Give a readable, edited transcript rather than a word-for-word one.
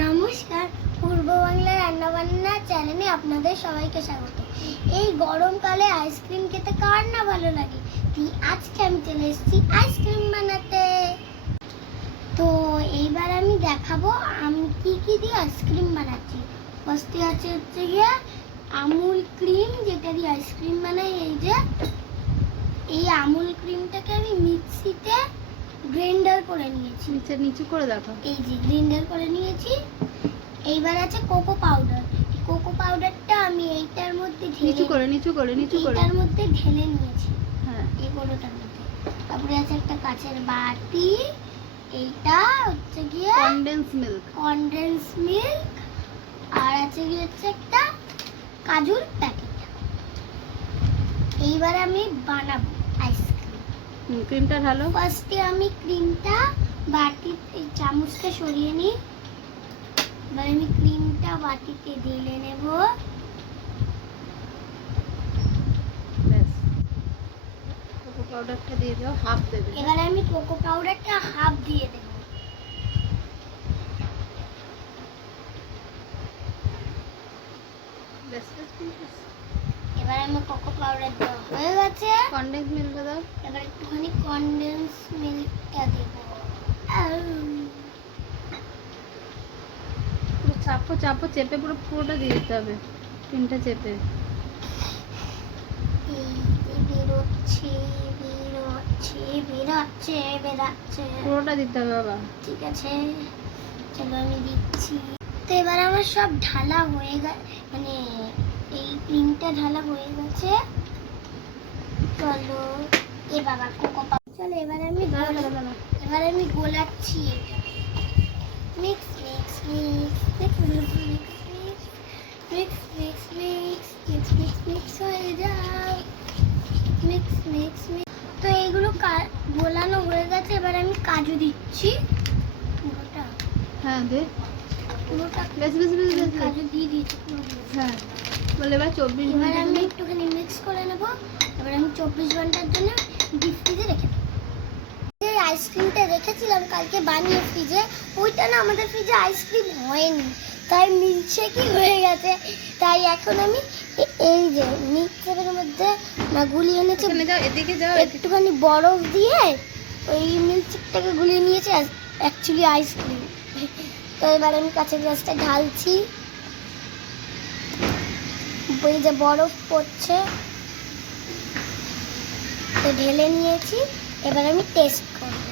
নমস্কার, পূর্ব বাংলা রান্নাবান্না চ্যানেলে আপনাদের সবাইকে স্বাগত। এই গরমকালে আইসক্রিম খেতে কার না ভালো লাগে। আজকে আমি চলে এসেছি আইসক্রিম বানাতে। তো এইবার আমি দেখাবো আমি কি দিয়ে আইসক্রিম বানাচ্ছি। ফার্স্টে হচ্ছে গিয়ে আমুল ক্রিম, যেটা দিয়ে আইসক্রিম বানাই। এই আমুল ক্রিমটাকে আমি মিক্সিতে গ্রাইন্ডার করে নিয়েছি। নিচু করে দেখো। এই যে গ্রাইন্ডার করে নিয়েছি। এইবার আছে কোকো পাউডার। কোকো পাউডারটা আমি এইটার মধ্যে নিচু করে এইটার মধ্যে ঢেলে নিয়েছি। হ্যাঁ, এই কোটোটার মধ্যে। তারপরে আছে একটা কাঁচের বাটি। এইটা হচ্ছে গিয়ে কনডেন্স মিল্ক। আর আছে গিয়ে হচ্ছে একটা কাজুর প্যাকেট। এইবার আমি বানাবো আইসক্রিম। ক্রিমটা ঢালো। ফার্স্টে আমি ক্রিমটা বাটিতে চামচটা সরিয়ে নিই। এবার আমি ক্রিমটা বাটিতে ঢেলে নেব। কোকো পাউডারটা দিয়ে দাও, হাফ দেবে। এবার আমি কোকো পাউডারটা হাফ দিয়ে দেব। এবার আমি কোকো পাউডার দেওয়া হয়ে গেছে। কনডেন্স মিল্ক দাও। এবার একটুখানি কনডেন্স মিল্কটা দেব। পুরো চাপো চেপে পুরোটা দিয়ে দিতে হবে। ক্রিমটা চেপে। বেরোচ্ছে। পুরোটা দিতে হবে বাবা। ঠিক আছে, চলো আমি দিচ্ছি। তো এবার আমার সব ঢালা হয়ে গেছে, মানে এই ক্রিমটা ঢালা হয়ে গেছে। চলো এ বাবা কোকো পাউডার। চলো এবার আমি গোলাচ্ছি এটা। Mix mix mix mix mix mix mix mix mix mix হয়ে যাও। Mix mix mix. তো এইগুলো গোলানো হয়ে গেছে। এবার আমি কাজু দিচ্ছি পুরোটা। হ্যাঁ দে। পুরোটা বেশ কাজু দিয়ে দিয়েছি পুরো। হ্যাঁ, বলে এবার 24 এবার ঘন্টা আমি একটুখানি মিক্স করে নেব। এবার আমি 24 ঘন্টার জন্য ডিপ ফ্রিজে রেখে দেবো। যে আইসক্রিমটা রেখেছিলাম কালকে বানিয়ে ফ্রিজে, ওইটা না আমাদের ফ্রিজে আইসক্রিম হয়নি, তাই মিল্কশেকই হয়ে গেছে। তাই এখন আমি এই যে মিক্সারের মধ্যে না গুলিয়ে এনেছি। এদিকে যাও। একটুখানি বরফ দিয়ে ওই মিল্কশেকটাকে গুলিয়ে নিয়েছি, অ্যাকচুয়ালি আইসক্রিম। তো এবার আমি কাঁচের গ্লাসটা ঢালছি। এই যে বরফ পড়ছে, তো ঢেলে নিয়েছি। এবার আমি টেস্ট করব।